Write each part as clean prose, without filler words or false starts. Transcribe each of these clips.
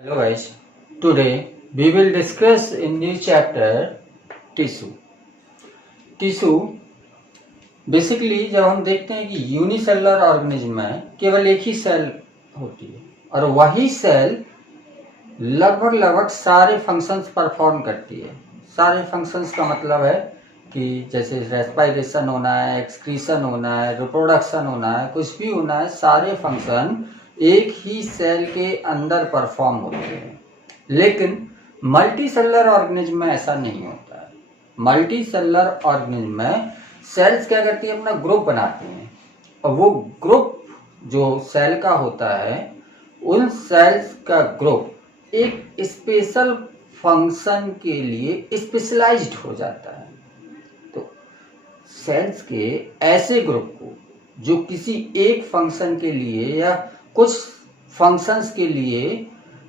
Hello guys, today we will discuss in new chapter tissue. Tissue basically जब हम देखते हैं कि यूनिसेलुलर ऑर्गेनिज्म में केवल एक ही सेल होती है और वही सेल लगभग सारे फंक्शंस परफॉर्म करती है। सारे फंक्शंस का मतलब है कि जैसे रेस्पिरेशन होना है, एक्सक्रीशन होना है, रिप्रोडक्शन होना है, कुछ भी होना है, सारे फंक्शन एक ही सेल के अंदर परफॉर्म होते हैं। लेकिन मल्टी सेलुलर ऑर्गेनिज्म में ऐसा नहीं होता है। मल्टी सेलुलर ऑर्गेनिज्म में सेल्स क्या करती है, अपना ग्रुप बनाती हैं और वो ग्रुप जो सेल का होता है, उन सेल्स का ग्रुप एक स्पेशल फंक्शन के लिए स्पेशलाइज्ड हो जाता है। तो सेल्स के ऐसे ग्रुप को जो किसी एक फंक्शन के लिए या कुछ फंक्शंस के लिए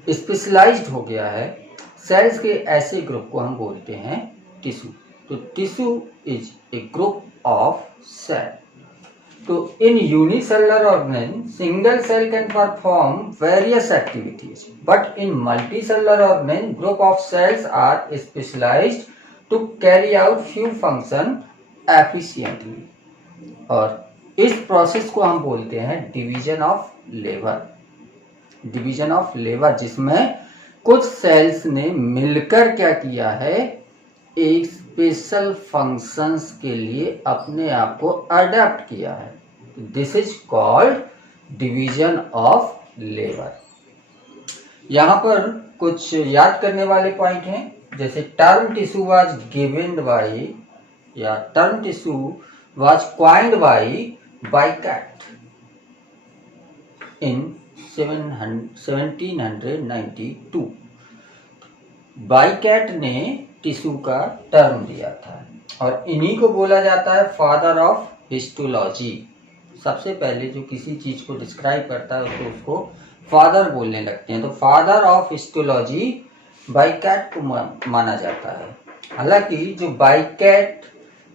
स्पेशलाइज्ड हो गया है, सेल्स के ऐसे ग्रुप को हम बोलते हैं टिश्यू। तो tissue is a group of cell. तो in unicellular organism single cell can perform various activities, but in multicellular organism group of cells are specialised to carry out few function efficiently. और इस process को हम बोलते हैं division of labour. Division of labour जिसमें कुछ sales ने मिलकर क्या किया है, एक स्पेशल फंक्शंस के लिए अपने आप को अडेप्ट किया है। This is called division of labour. यहां पर कुछ याद करने वाले पॉइंट हैं, जैसे term tissue was given by या term tissue was coined by Bichat in 1792। Bichat ने टिश्यू का टर्म दिया था और इन्हीं को बोला जाता है फादर ऑफ हिस्टोलॉजी। सबसे पहले जो किसी चीज को डिस्क्राइब करता है उसको फादर बोलने लगते हैं। तो फादर ऑफ हिस्टोलॉजी बाइकैट को माना जाता है। हालांकि जो बाइकैट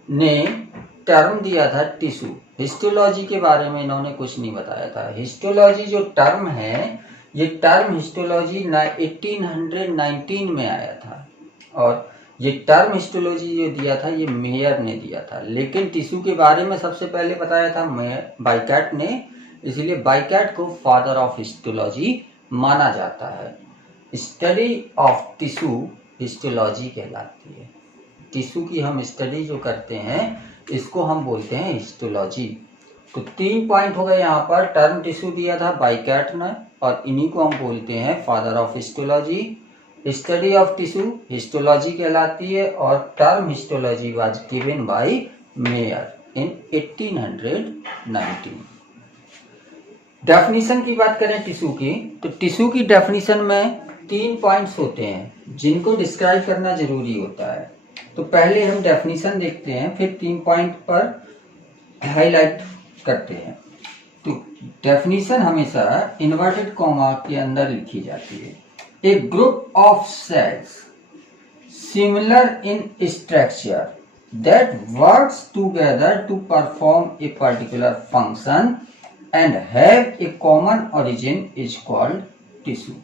ने टर्म दिया था टिश्यू, हिस्टोलॉजी के बारे में इन्होंने कुछ नहीं बताया था। हिस्टोलॉजी जो टर्म है, ये टर्म हिस्टोलॉजी 1819 में आया था और ये टर्म हिस्टोलॉजी जो दिया था ये मेयर ने दिया था। लेकिन टिश्यू के बारे में सबसे पहले बताया था बाइकैट ने, इसलिए बाइकैट को फादर ऑफ हिस्टोलॉजी माना जाता है। स्टडी ऑफ टिश्यू हिस्टोलॉजी कहलाती है। टिश्यू की हम स्टडी जो करते हैं इसको हम बोलते हैं हिस्टोलॉजी। तो 3 पॉइंट हो गए यहाँ पर। टर्म टिश्यू दिया था बाइकैट ने और इन्हीं को हम बोलते हैं father of histology. Study of tissue histology कहलाती है और term histology was given bye mayor in 1819। Definition की बात करें टिश्यू की, तो टिश्यू की डेफिनेशन में 3 पॉइंट्स होते हैं जिनको डिस्क्राइब करना जरूरी होता है। तो पहले हम डेफिनेशन देखते हैं, फिर 3 पॉइंट पर हाईलाइट करते हैं। तो डेफिनेशन हमेशा इन्वर्टेड कॉमा के अंदर लिखी जाती है। A group of cells similar in structure that works together to perform a particular function and have a common origin is called tissue.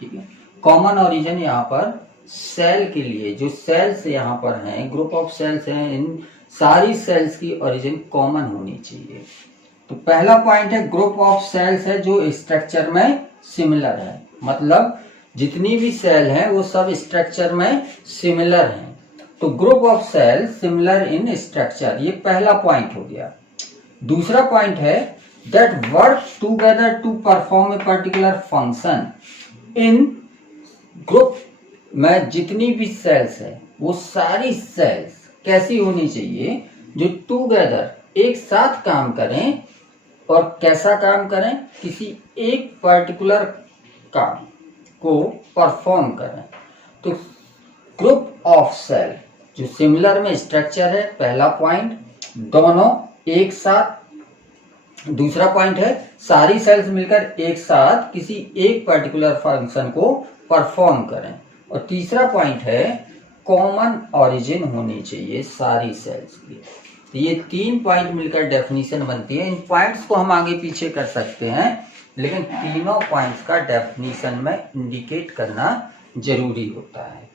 ठीक है, कॉमन ओरिजिन यहाँ पर सेल के लिए, जो सेल्स यहाँ पर हैं, ग्रुप ऑफ सेल्स हैं, इन सारी सेल्स की ओरिजिन कॉमन होनी चाहिए। तो पहला पॉइंट है ग्रुप ऑफ सेल्स है जो स्ट्रक्चर में सिमिलर है, मतलब जितनी भी सेल हैं वो सब स्ट्रक्चर में सिमिलर हैं। तो group of cell similar in structure, ये पहला पॉइंट हो गया। दूसरा पॉइंट है that work together to perform a particular function. इन ग्रुप में जितनी भी सेल्स है वो सारी सेल्स कैसी होनी चाहिए, जो टुगेदर एक साथ काम करें और कैसा काम करें, किसी एक पर्टिकुलर काम को परफॉर्म करें। तो ग्रुप ऑफ सेल जो सिमिलर में स्ट्रक्चर है, पहला पॉइंट, दोनों एक साथ। दूसरा पॉइंट है सारी सेल्स मिलकर एक साथ किसी एक पर्टिकुलर फंक्शन को परफॉर्म करें। और तीसरा पॉइंट है कॉमन ओरिजिन होनी चाहिए सारी सेल्स की। तो ये 3 पॉइंट मिलकर डेफिनेशन बनती है। इन पॉइंट्स को हम आगे पीछे कर सकते हैं लेकिन तीनों पॉइंट्स का डेफिनेशन में इंडिकेट करना जरूरी होता है।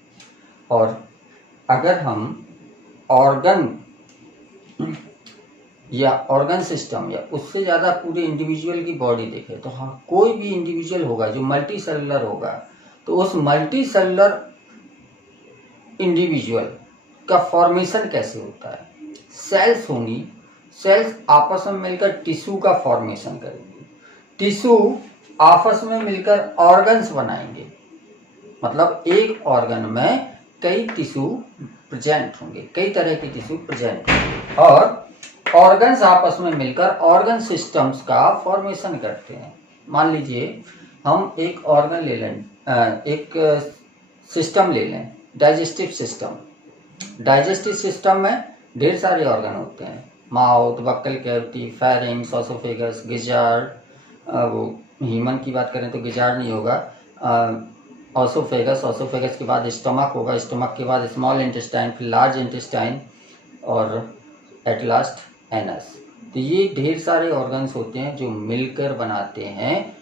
और अगर हम ऑर्गन या ऑर्गन सिस्टम या उससे ज़्यादा पूरे इंडिविजुअल की बॉडी देखें तो हाँ, कोई भी इंडिविजुअल होगा जो मल्टी सेलुलर होगा, तो उस मल्टी सेलुलर इंडिविजुअल का फॉर्मेशन कैसे होता है। सेल्स होंगी, सेल्स आपस में मिलकर टिश्यू का फॉर्मेशन करेंगे, टिश्यू आपस में मिलकर ऑर्गन्स बनाएंगे, मतलब एक ऑर्गन में कई टिश्यू प्रेजेंट होंगे, कई तरह के टिश्यू प्रेजेंट होंगे, और ऑर्गन्स आपस में मिलकर ऑर्गन सिस्टम्स का फॉर्मेशन करते हैं। मान लीजिए हम एक ऑर्गन ले लें, एक सिस्टम ले लें, डाइजेस्टिव सिस्टम। डाइजेस्टिव सिस्टम में ढेर सारे ऑर्गन होते हैं, mouth, buccal cavity, pharynx, oesophagus, gizzard, वो ह्यूमन की बात करें तो गिजार्ड नहीं होगा, ऑसोफेगस, ऑसोफेगस के बाद स्टमक होगा, स्टमक के बाद स्मॉल इंटेस्टाइन, फिर लार्ज इंटेस्टाइन और एट लास्ट एनस। तो ये ढेर सारे ऑर्गन्स होते हैं जो मिलकर बनाते हैं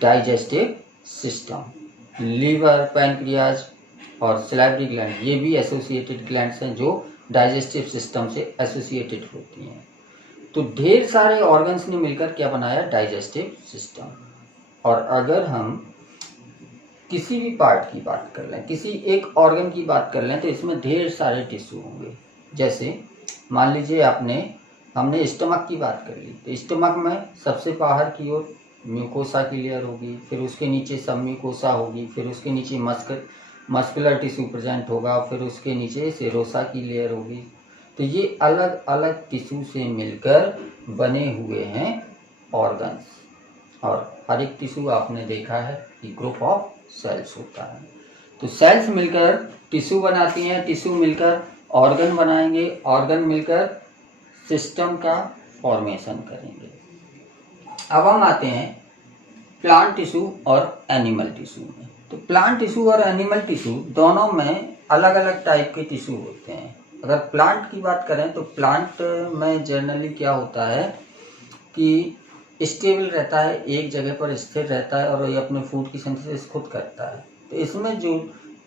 डाइजेस्टिव सिस्टम। लीवर, पैनक्रियाज और सैलिवरी ग्लैंड, ये भी एसोसिएटेड ग्लैंड्स हैं जो डाइजेस्टिव सिस्टम से एसोसिएटेड होती हैं। तो ढेर सारे ऑर्गन्स ने मिलकर क्या बनाया, डाइजेस्टिव सिस्टम। और अगर हम किसी भी पार्ट की बात कर लें, किसी एक ऑर्गन की बात कर लें, तो इसमें ढेर सारे टिश्यू होंगे। जैसे मान लीजिए हमने स्टमक की बात कर ली, तो स्टमक में सबसे बाहर की ओर म्यूकोसा की लेयर होगी, फिर उसके नीचे सब म्यूकोसा होगी, फिर उसके नीचे मस्कुलर टिश्यू प्रेजेंट होगा, फिर उसके नीचे सेरोसा की लेयर होगी। तो ये अलग अलग टिश्यू से मिलकर बने हुए हैं ऑर्गन्स। और हर एक टिश्यू आपने देखा है कि ग्रुप ऑफ सेल्स होता है। तो सेल्स मिलकर टिश्यू बनाती हैं, टिश्यू मिलकर ऑर्गन बनाएंगे, ऑर्गन मिलकर सिस्टम का फॉर्मेशन करेंगे। अब हम आते हैं प्लांट टिश्यू और एनिमल टिश्यू में। तो प्लांट टिश्यू और एनिमल टिश्यू दोनों में अलग अलग टाइप के टिश्यू होते हैं। अगर प्लांट की बात करें तो प्लांट में जनरली क्या होता है कि स्टेबल रहता है, एक जगह पर स्थिर रहता है और ये अपने फूड की सिंथेसिस खुद करता है। तो इसमें जो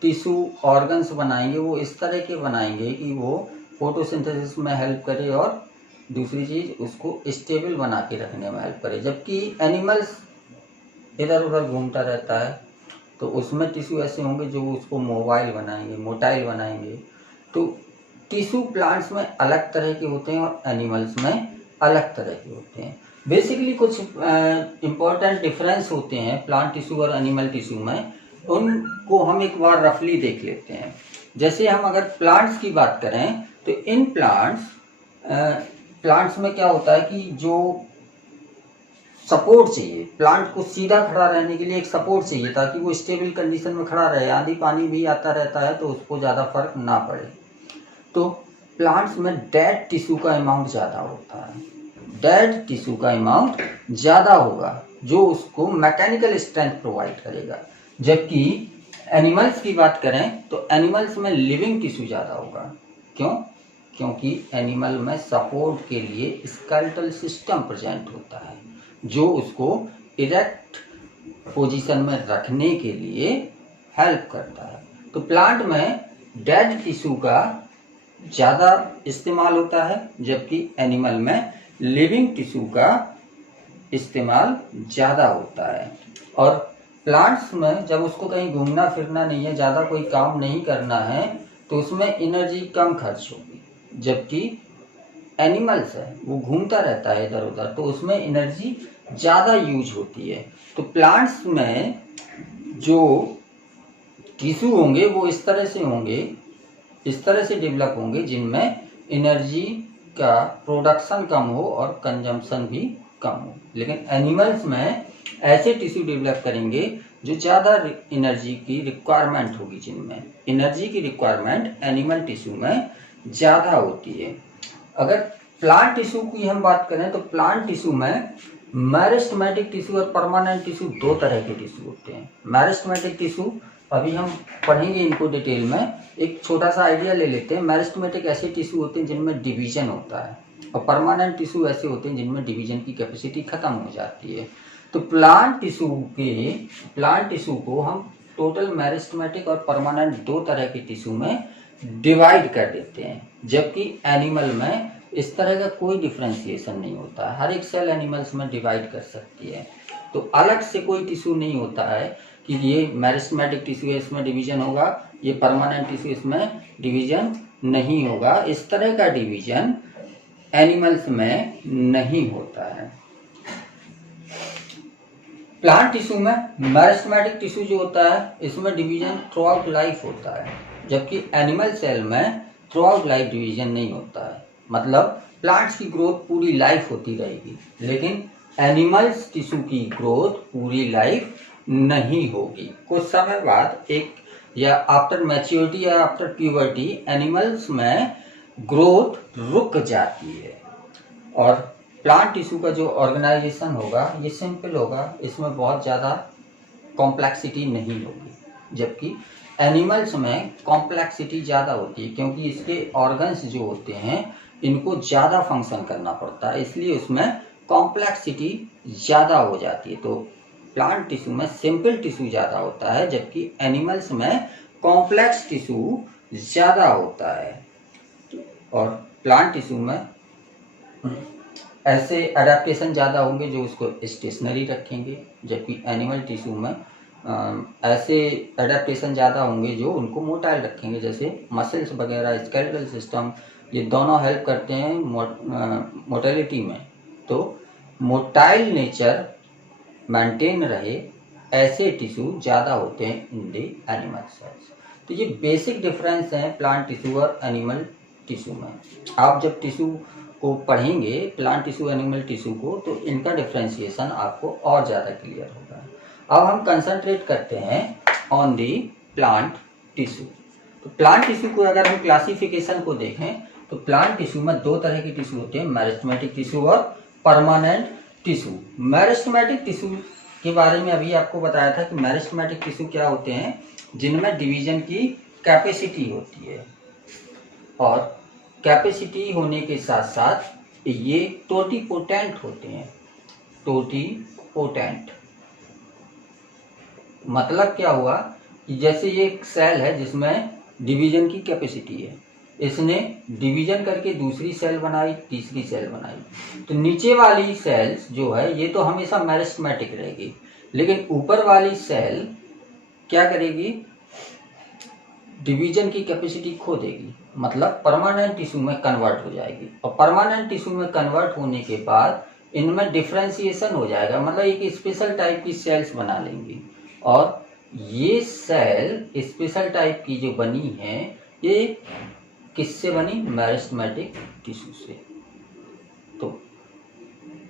टिश्यू ऑर्गन्स बनाएंगे वो इस तरह के बनाएंगे कि वो फोटोसिंथेसिस में हेल्प करे और दूसरी चीज़ उसको स्टेबल बना के रखने में हेल्प करे। जबकि एनिमल्स इधर उधर घूमता रहता है, तो उसमें टिश्यू ऐसे होंगे जो उसको मोबाइल बनाएंगे, मोटाइल बनाएंगे। तो टिश्यू प्लांट्स में अलग तरह के होते हैं और एनिमल्स में अलग तरह के होते हैं। बेसिकली कुछ इम्पोर्टेंट डिफरेंस होते हैं प्लांट टिश्यू और एनिमल टिश्यू में, उनको हम एक बार रफली देख लेते हैं। जैसे हम अगर प्लांट्स की बात करें तो इन प्लांट्स में क्या होता है कि जो सपोर्ट चाहिए, प्लांट को सीधा खड़ा रहने के लिए एक सपोर्ट चाहिए ताकि वो स्टेबल कंडीशन में खड़ा रहे। आंधी पानी भी आता रहता है तो उसको ज़्यादा फर्क ना पड़े। तो प्लांट्स में डेड टिश्यू का अमाउंट ज़्यादा होता है, डेड टिश्यू का अमाउंट ज़्यादा होगा जो उसको मैकेनिकल स्ट्रेंथ प्रोवाइड करेगा। जबकि एनिमल्स की बात करें तो एनिमल्स में लिविंग टिश्यू ज़्यादा होगा। क्यों? क्योंकि एनिमल में सपोर्ट के लिए स्केलेटल सिस्टम प्रेजेंट होता है जो उसको इरेक्ट पोजीशन में रखने के लिए हेल्प करता है। तो प्लांट में डेड टिश्यू का ज़्यादा इस्तेमाल होता है, जबकि एनिमल में लिविंग टिश्यू का इस्तेमाल ज़्यादा होता है। और प्लांट्स में जब उसको कहीं घूमना फिरना नहीं है, ज़्यादा कोई काम नहीं करना है, तो उसमें एनर्जी कम खर्च होगी। जबकि एनिमल्स है वो घूमता रहता है इधर उधर, तो उसमें एनर्जी ज़्यादा यूज होती है। तो प्लांट्स में जो टिश्यू होंगे वो इस तरह से होंगे, इस तरह से डेवलप होंगे जिनमें एनर्जी का प्रोडक्शन कम हो और कंजम्पशन भी कम हो। लेकिन एनिमल्स में ऐसे टिश्यू डेवलप करेंगे जो ज़्यादा एनर्जी की रिक्वायरमेंट होगी, जिनमें एनर्जी की रिक्वायरमेंट एनिमल टिश्यू में ज़्यादा होती है। अगर प्लांट टिश्यू की हम बात करें तो प्लांट टिश्यू में मेरिस्टेमेटिक टिश्यू और परमानेंट टिश्यू दो तरह के टिश्यू होते हैं। मेरिस्टेमेटिक टिश्यू अभी हम पढ़ेंगे इनको डिटेल में, एक छोटा सा आइडिया ले लेते हैं। मेरिस्टेमेटिक ऐसे टिश्यू होते हैं जिनमें डिवीजन होता है, और परमानेंट टिश्यू ऐसे होते हैं जिनमें डिवीजन की कैपेसिटी खत्म हो जाती है। तो प्लांट टिश्यू को हम टोटल मेरिस्टेमेटिक और परमानेंट दो तरह के टिश्यू में डिवाइड कर देते हैं, जबकि एनिमल में इस तरह का कोई डिफ्रेंशिएशन नहीं होता है। हर एक सेल एनिमल्स में डिवाइड कर सकती है, तो अलग से कोई टिश्यू नहीं होता है कि ये मेरिस्टेमेटिक टिश्यू है इसमें डिवीजन होगा, ये परमानेंट टिश्यू इसमें डिवीजन नहीं होगा। इस तरह का डिवीजन एनिमल्स में नहीं होता है। प्लांट टिश्यू में मेरिस्टेमेटिक टिश्यू जो होता है इसमें डिवीजन थ्रू आउट लाइफ होता है, जबकि एनिमल सेल में थ्रू आउट लाइफ डिवीजन नहीं होता है। मतलब प्लांट्स की ग्रोथ पूरी लाइफ होती रहेगी, लेकिन एनिमल्स टिश्यू की ग्रोथ पूरी लाइफ नहीं होगी। कुछ समय बाद एक या आफ्टर मैच्योरिटी या आफ्टर प्यूबर्टी एनिमल्स में ग्रोथ रुक जाती है। और प्लांट टिश्यू का जो ऑर्गेनाइजेशन होगा ये सिंपल होगा, इसमें बहुत ज़्यादा कॉम्प्लेक्सिटी नहीं होगी, जबकि एनिमल्स में कॉम्प्लेक्सिटी ज़्यादा होती है, क्योंकि इसके ऑर्गन्स जो होते हैं इनको ज़्यादा फंक्शन करना पड़ता है, इसलिए उसमें कॉम्प्लेक्सिटी ज़्यादा हो जाती है। तो प्लांट टिश्यू में सिंपल टिश्यू ज़्यादा होता है, जबकि एनिमल्स में कॉम्प्लेक्स टिश्यू ज़्यादा होता है। और प्लांट टिश्यू में ऐसे अडेप्टेशन ज़्यादा होंगे जो उसको स्टेशनरी रखेंगे, जबकि एनिमल टिश्यू में ऐसे अडेप्टेशन ज़्यादा होंगे जो उनको मोटाइल रखेंगे, जैसे मसल्स वगैरह, स्केलेटल सिस्टम, ये दोनों हेल्प करते हैं मोटेलिटी में। तो मोटाइल नेचर मेंटेन रहे ऐसे टिश्यू ज़्यादा होते हैं इन द एनिमल सेल्स। तो ये बेसिक डिफरेंस है प्लांट टिश्यू और एनिमल टिश्यू में। आप जब टिश्यू को पढ़ेंगे, प्लांट टिश्यू एनिमल टिश्यू को, तो इनका डिफ्रेंशिएशन आपको और ज़्यादा क्लियर होगा। अब हम कंसंट्रेट करते हैं ऑन दी प्लांट टिश्यू। तो प्लांट टिश्यू को अगर हम क्लासिफिकेशन को देखें तो प्लांट टिश्यू में दो तरह के टिश्यू होते हैं, मेरिस्टेमेटिक टिश्यू और परमानेंट टिश्यू। मेरिस्टेमेटिक टिश्यू के बारे में अभी आपको बताया था कि मेरिस्टेमेटिक टिश्यू क्या होते हैं, जिनमें डिवीजन की कैपेसिटी होती है, और कैपेसिटी होने के साथ साथ ये टोटीपोटेंट होते हैं। टोटीपोटेंट मतलब क्या हुआ कि जैसे ये एक सेल है जिसमें डिवीजन की कैपेसिटी है, इसने डिवीजन करके दूसरी सेल बनाई, तीसरी सेल बनाई, तो नीचे वाली सेल्स जो है ये तो हमेशा मेरिस्टेमेटिक रहेगी, लेकिन ऊपर वाली सेल क्या करेगी, डिवीजन की कैपेसिटी खो देगी, मतलब परमानेंट टिश्यू में कन्वर्ट हो जाएगी। और परमानेंट टिश्यू में कन्वर्ट होने के बाद इनमें डिफ्रेंशिएशन हो जाएगा, मतलब एक स्पेशल टाइप की सेल्स बना लेंगी। और ये सेल स्पेशल टाइप की जो बनी है ये किससे बनी, मेरिस्टेमेटिक टिश्यू से। तो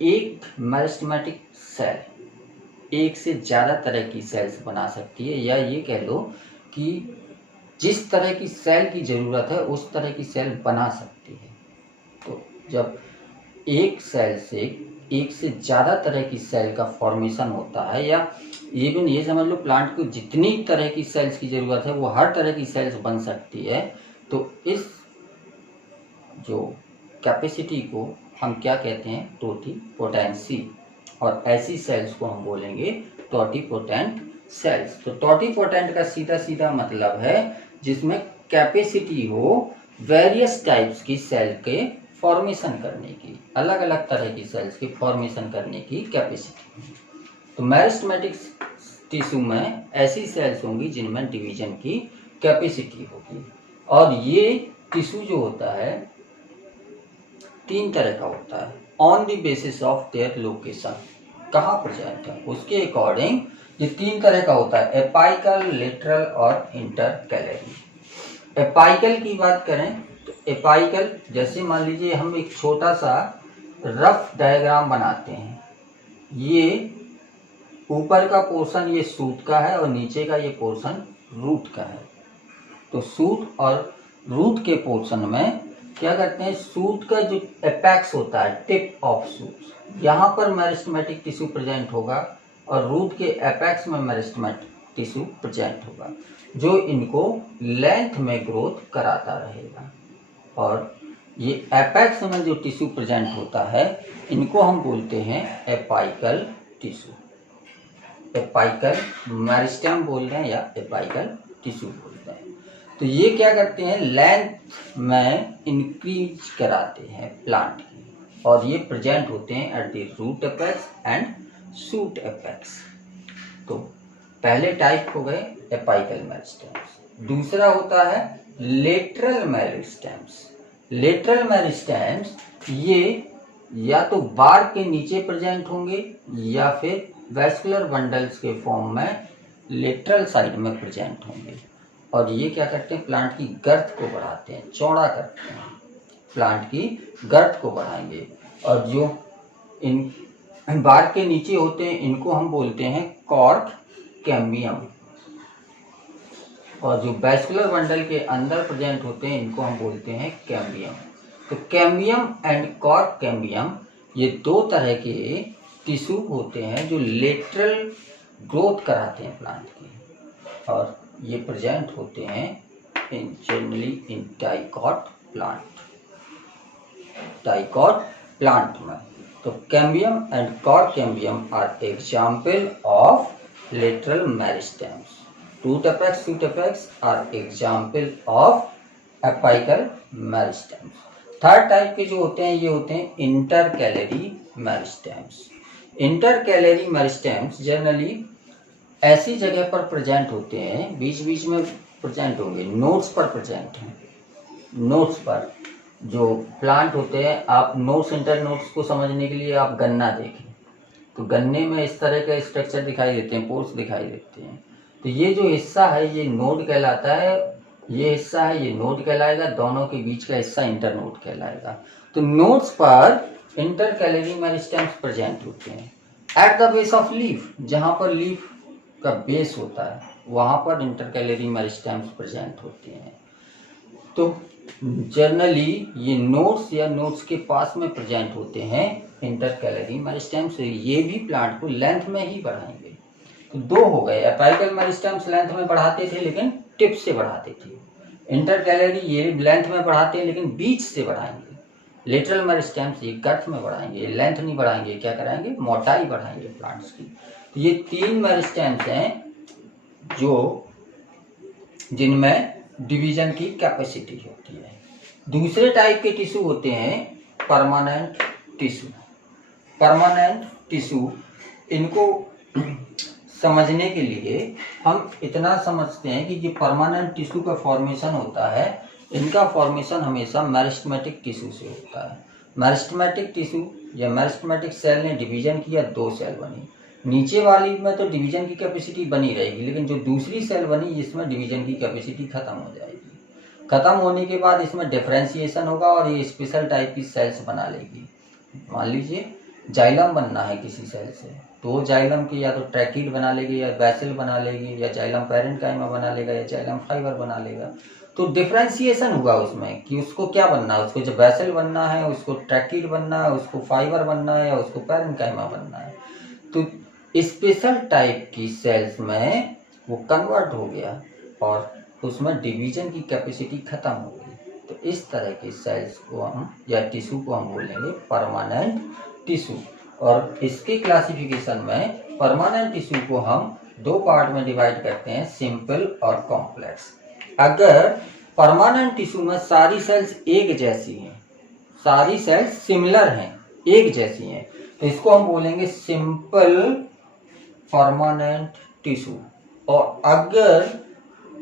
एक मेरिस्टेमेटिक सेल एक से ज़्यादा तरह की सेल्स बना सकती है, या ये कह लो कि जिस तरह की सेल की ज़रूरत है उस तरह की सेल बना सकती है। तो जब एक सेल से एक से ज़्यादा तरह की सेल का फॉर्मेशन होता है, या इवन ये समझ लो प्लांट को जितनी तरह की सेल्स की ज़रूरत है वो हर तरह की सेल्स बन सकती है, तो इस जो कैपेसिटी को हम क्या कहते हैं, टोटीपोटेंसी। और ऐसी सेल्स को हम बोलेंगे टोटीपोटेंट सेल्स। तो टोटीपोटेंट का सीधा सीधा मतलब है जिसमें कैपेसिटी हो वेरियस टाइप्स की सेल के फॉर्मेशन करने की, अलग अलग तरह की सेल्स की फॉर्मेशन करने की कैपेसिटी। तो मेरिस्टेमेटिक टिश्यू में ऐसी सेल्स होंगी जिनमें डिवीजन की कैपेसिटी होगी। और ये टिश्यू जो होता है तीन तरह का होता है, on the basis of their location, कहाँ प्रेजेंट है उसके अकॉर्डिंग ये तीन तरह का होता है, एपाइकल, लेटरल और इंटरकैलरी। एपाइकल की बात करें तो एपाइकल, जैसे मान लीजिए हम एक छोटा सा रफ डायग्राम बनाते हैं, ये ऊपर का पोर्शन ये शूट का है और नीचे का ये पोर्शन रूट का है। तो शूट और रूट के पोर्शन में क्या करते हैं, शूट का जो एपेक्स होता है, टिप ऑफ शूट, यहाँ पर मेरिस्टेमेटिक टिश्यू प्रेजेंट होगा, और रूट के एपेक्स में मेरिस्टेमेटिक टिश्यू प्रेजेंट होगा, जो इनको लेंथ में ग्रोथ कराता रहेगा। और ये एपेक्स में जो टिश्यू प्रेजेंट होता है इनको हम बोलते हैं एपाइकल टिश्यू। एपाइकल मेरिस्टेम बोल रहे हैं या एपाइकल टिश्यू बोल रहे हैं। तो ये क्या करते हैं, लेंथ में इंक्रीज कराते हैं प्लांट की, और ये प्रेजेंट होते हैं at the root apex and shoot apex. तो पहले टाइप हो गए एपाइकल मेरिस्टेम्स। दूसरा होता है लेटरल मेरिस्टेम्स। लेटरल मेरिस्टेम्स ये या तो बार्क के नीचे प्रेजेंट होंगे या फिर वैस्कुलर बंडल्स के फॉर्म में लेटरल साइड में प्रेजेंट होंगे, और ये क्या करते हैं, प्लांट की गर्थ को बढ़ाते हैं, चौड़ा करते हैं, प्लांट की गर्थ को बढ़ाएंगे। और जो इन बार्क के नीचे होते हैं इनको हम बोलते हैं कॉर्क कैम्बियम, और जो वैस्कुलर बंडल के अंदर प्रेजेंट होते हैं इनको हम बोलते हैं कैम्बियम। तो कैम्बियम एंड कॉर्क कैम्बियम ये दो तरह के टिश्यू होते हैं जो लेटरल ग्रोथ कराते हैं प्लांट की, और ये प्रेजेंट होते हैं जनरली इन डाइकॉट प्लांट में। तो cambium and cork cambium are example of lateral meristems. Root apex, shoot apex are example of apical meristems. Third type के जो होते हैं ये होते हैं intercalary meristems. Intercalary meristems generally ऐसी जगह पर प्रेजेंट होते हैं, बीच बीच में प्रेजेंट होंगे, नोड्स पर प्रेजेंट हैं। नोड्स पर जो प्लांट होते हैं, आप नोड्स इंटर नोड्स को समझने के लिए आप गन्ना देखें तो गन्ने में इस तरह के स्ट्रक्चर दिखाई देते हैं, पोर्स दिखाई देते हैं। तो ये जो हिस्सा है ये नोड कहलाता है, ये हिस्सा है ये नोड कहलाएगा, दोनों के बीच का हिस्सा इंटरनोड कहलाएगा। तो नोड्स पर इंटरकैलरी मेरिस्टेम्स प्रेजेंट होते हैं। At the base of leaf, जहाँ पर लीफ का बेस होता है वहाँ पर इंटरकैलरी मेरिस्टेम्स प्रेजेंट होते हैं। तो जनरली ये नोड्स या नोड्स के पास में प्रेजेंट होते हैं इंटरकैलरी मेरिस्टेम्स। ये भी प्लांट को लेंथ में ही बढ़ाएंगे। तो दो हो गए, एपाइकल मेरिस्टेम्स लेंथ में बढ़ाते थे लेकिन टिप से बढ़ाते थे। इंटरकैलरी ये लेंथ में बढ़ाते हैं लेकिन बीच से बढ़ाएंगे। लेटरल मेरिस्टेम्स ये गर्थ में बढ़ाएंगे, लेंथ नहीं बढ़ाएंगे, क्या कराएंगे, मोटाई बढ़ाएंगे प्लांट्स की। तो ये तीन मेरिस्टेम्स हैं जो जिनमें डिवीजन की कैपेसिटी होती है। दूसरे टाइप के टिश्यू होते हैं परमानेंट टिश्यू। परमानेंट टिश्यू, इनको समझने के लिए हम इतना समझते हैं कि ये परमानेंट टिश्यू का फॉर्मेशन होता है, इनका फॉर्मेशन हमेशा मेरिस्टेमेटिक टिश्यू से होता है। मेरिस्टेमेटिक टिश्यू या मेरिस्टेमेटिक सेल ने डिवीजन किया, दो सेल बनी। नीचे वाली में तो डिवीजन की कैपेसिटी बनी रहेगी, लेकिन जो दूसरी सेल बनी जिसमें डिवीजन की कैपेसिटी खत्म हो जाएगी। खत्म होने के बाद इसमें डिफरेंशिएशन होगा और ये स्पेशल टाइप की सेल्स बना लेगी। मान लीजिए जाइलम बनना है किसी सेल से, तो वो जाइलम की या तो ट्रैकीड बना लेगी या बैसिल बना लेगी या जाइलम पैरेन्काइमा बना लेगा या जाइलम फाइबर बना लेगा। तो डिफरेंशिएशन हुआ उसमें कि उसको क्या बनना है, उसको जब बैसिल बनना है, उसको ट्रैकीड बनना है, उसको फाइबर बनना है या उसको पैरेन्काइमा बनना है। तो स्पेशल टाइप की सेल्स में वो कन्वर्ट हो गया और उसमें डिवीजन की कैपेसिटी खत्म हो गई। तो इस तरह की सेल्स को हम या टिश्यू को हम बोलेंगे परमानेंट टिश्यू। और इसके क्लासिफिकेशन में परमानेंट टिश्यू को हम दो पार्ट में डिवाइड करते हैं, सिंपल और कॉम्प्लेक्स। अगर परमानेंट टिश्यू में सारी सेल्स एक जैसी हैं, सारी सेल्स सिमिलर हैं, एक जैसी हैं, तो इसको हम बोलेंगे सिंपल परमानेंट टिश्यू। और अगर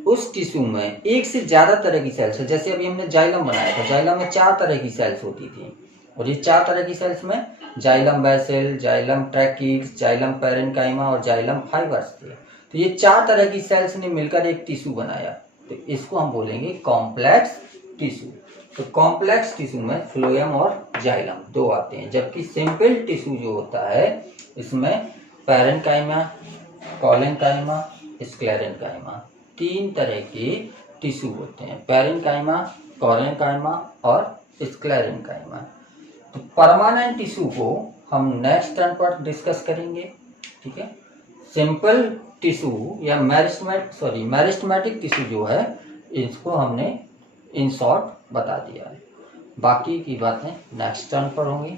उस टिश्यू में एक से ज्यादा तरह की सेल्स है, जैसे अभी हमने जाइलम बनाया था, जाइलम में 4 तरह की सेल्स होती थी, और ये 4 तरह की सेल्स में xylem vessel, xylem tracheids, xylem parenchyma और जाइलम फाइबर्स थे। तो ये 4 तरह की सेल्स ने मिलकर एक टिश्यू बनाया, तो इसको हम बोलेंगे कॉम्प्लेक्स टिश्यू। तो कॉम्प्लेक्स टिश्यू में फ्लोएम और जाइलम दो आते हैं, जबकि सिंपल टिश्यू जो होता है इसमें पैरेन्काइमा, कोलेन्काइमा, स्क्लेरेन्काइमा, 3 तरह के टिश्यू होते हैं, पैरेन्काइमा, कोलेन्काइमा और स्क्लेरेन्काइमा। तो परमानेंट टिश्यू को हम नेक्स्ट टर्न पर डिस्कस करेंगे, ठीक है। सिंपल टिश्यू या मेरिस्टेमेटिक टिश्यू जो है इसको हमने इन शॉर्ट बता दिया है। बाकी की बातें नेक्स्ट टर्न पर होंगी।